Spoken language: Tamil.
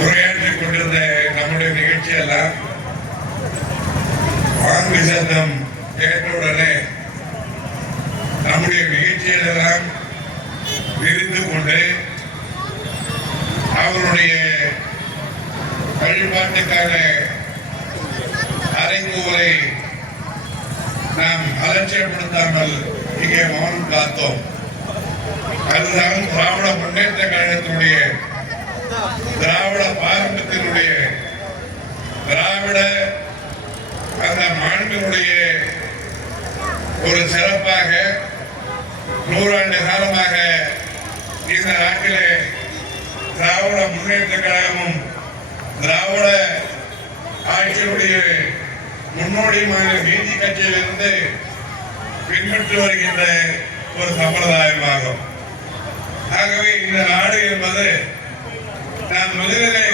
உரையாற்றிக் கொண்டிருந்த நம்முடைய நிகழ்ச்சியெல்லாம் வாங்கு சத்தம் கேட்டவுடனே நம்முடைய நிகழ்ச்சிகளெல்லாம் விரிந்து கொண்டு அவருடைய வழிபாட்டுக்கான அறைகூவலை நாம் அலட்சியப்படுத்தாமல் இங்கே மௌனம் காத்தோம். அதுதான் திராவிட முன்னேற்ற கழகத்தினுடைய, திராவிட பாரம்பரியத்தினுடைய, திராவிட அந்த மாண்பினுடைய ஒரு சிறப்பாக 100 ஆண்டு காலமாக இந்த நாட்டிலே திராவிட முன்னேற்ற கழகமும் திராவிட ஆட்சியுடைய முன்னோடியான நீதி கட்சியிலிருந்து பின்பற்றி வருகின்ற ஒரு சம்பிரதாயமாகும். ஆகவே இந்த நாடு என்பது நான் முதலிலே